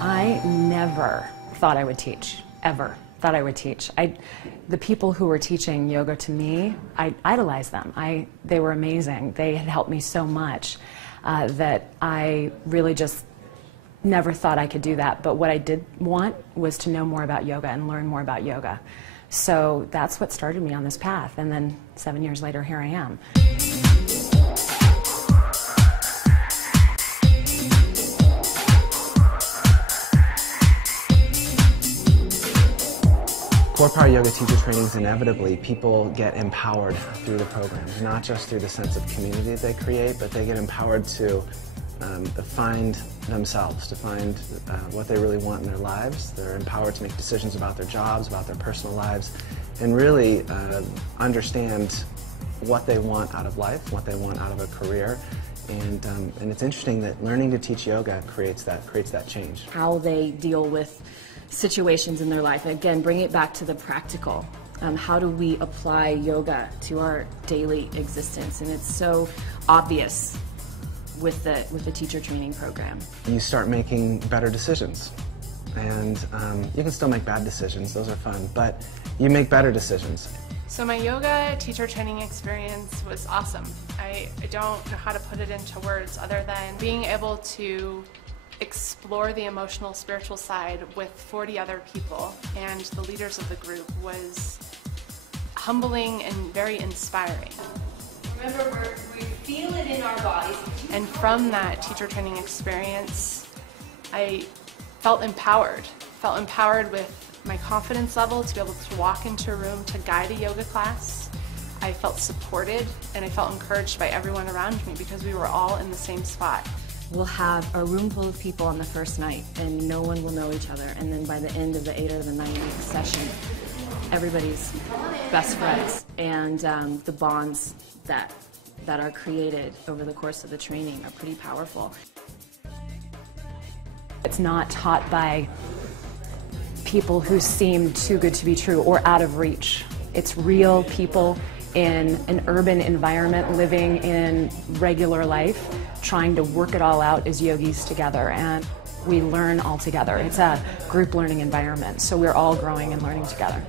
I never thought I would teach, ever thought I would teach. The people who were teaching yoga to me, I idolized them. They were amazing. They had helped me so much that I really just never thought I could do that. But what I did want was to know more about yoga and learn more about yoga. So that's what started me on this path. And then 7 years later, here I am. Core Power Yoga teacher trainings, inevitably, people get empowered through the programs, not just through the sense of community that they create, but they get empowered to find themselves, to find what they really want in their lives. They're empowered to make decisions about their jobs, about their personal lives, and really understand what they want out of life, what they want out of a career. And it's interesting that learning to teach yoga creates that change. How they deal with situations in their life. Again, bring it back to the practical. How do we apply yoga to our daily existence? And it's so obvious with the teacher training program. You start making better decisions. And you can still make bad decisions, those are fun, but you make better decisions. So my yoga teacher training experience was awesome. I don't know how to put it into words other than being able to explore the emotional, spiritual side with 40 other people and the leaders of the group was humbling and very inspiring. Remember, we feel it in our bodies. And from that teacher training experience, I felt empowered with my confidence level to be able to walk into a room to guide a yoga class. I felt supported and I felt encouraged by everyone around me because we were all in the same spot. We'll have a room full of people on the first night and no one will know each other, and then by the end of the 8 or the 9-week session, everybody's best friends, and the bonds that are created over the course of the training are pretty powerful. It's not taught by people who seem too good to be true or out of reach. It's real people in an urban environment, living in regular life, trying to work it all out as yogis together, and we learn all together. It's a group learning environment, so we're all growing and learning together.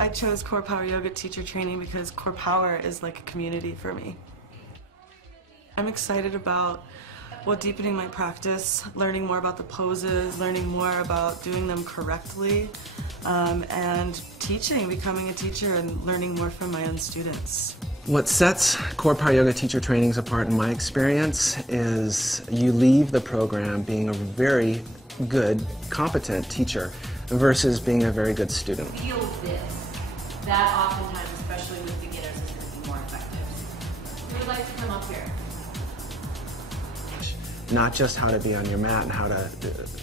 I chose Core Power Yoga teacher training because Core Power is like a community for me. I'm excited about deepening my practice, learning more about the poses, learning more about doing them correctly, and becoming a teacher and learning more from my own students. What sets Core Power Yoga teacher trainings apart in my experience is you leave the program being a very good, competent teacher versus being a very good student. Feel this. That oftentimes, especially with beginners, is going to be more effective. Who would like to come up here? Not just how to be on your mat and how to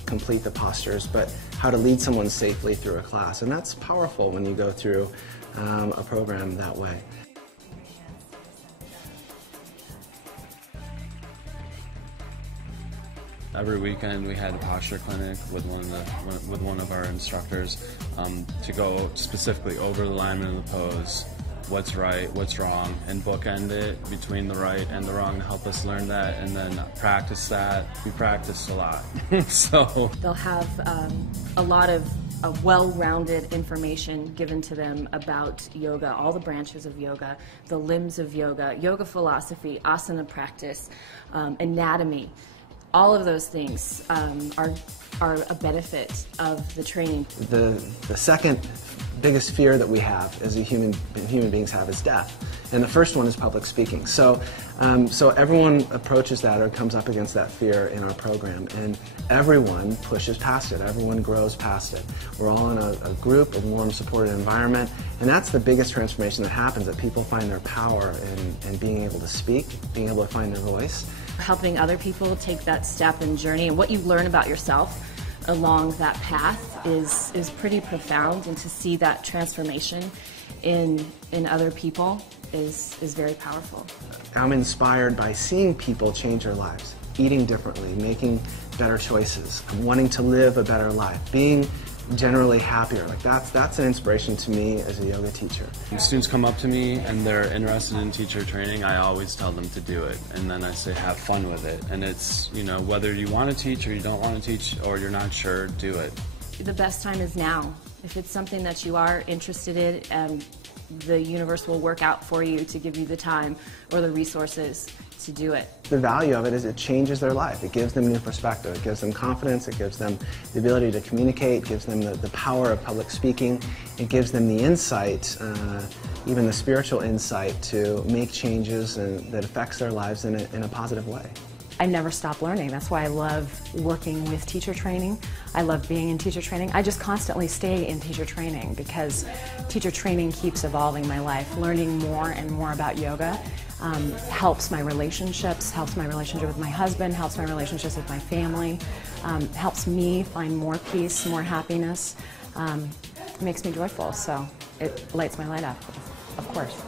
complete the postures, but how to lead someone safely through a class. And that's powerful when you go through a program that way. Every weekend we had a posture clinic with one of our instructors to go specifically over the alignment of the pose, what's right, what's wrong, and bookend it between the right and the wrong to help us learn that and then practice that. We practiced a lot. So they'll have a lot of well-rounded information given to them about yoga, all the branches of yoga, the limbs of yoga, yoga philosophy, asana practice, anatomy. All of those things are a benefit of the training. The second biggest fear that we have as human beings have is death. And the first one is public speaking. So everyone approaches that or comes up against that fear in our program, and everyone pushes past it. Everyone grows past it. We're all in a group, a warm, supported environment, and that's the biggest transformation that happens, that people find their power in being able to speak, being able to find their voice. Helping other people take that step and journey, and what you learn about yourself along that path is pretty profound, and to see that transformation in other people is very powerful. I'm inspired by seeing people change their lives, eating differently, making better choices, wanting to live a better life, being generally happier. Like that's an inspiration to me as a yoga teacher. When students come up to me and they're interested in teacher training, I always tell them to do it, and then I say have fun with it. And it's, you know, whether you want to teach or you don't want to teach or you're not sure, do it. The best time is now. If it's something that you are interested in, the universe will work out for you to give you the time or the resources to do it. The value of it is it changes their life. It gives them new perspective. It gives them confidence. It gives them the ability to communicate. It gives them the power of public speaking. It gives them the insight, even the spiritual insight, to make changes that affects their lives in a positive way. I never stop learning. That's why I love working with teacher training. I love being in teacher training. I just constantly stay in teacher training because teacher training keeps evolving my life. Learning more and more about yoga helps my relationships, helps my relationship with my husband, helps my relationships with my family, helps me find more peace, more happiness. It makes me joyful, so it lights my light up, of course.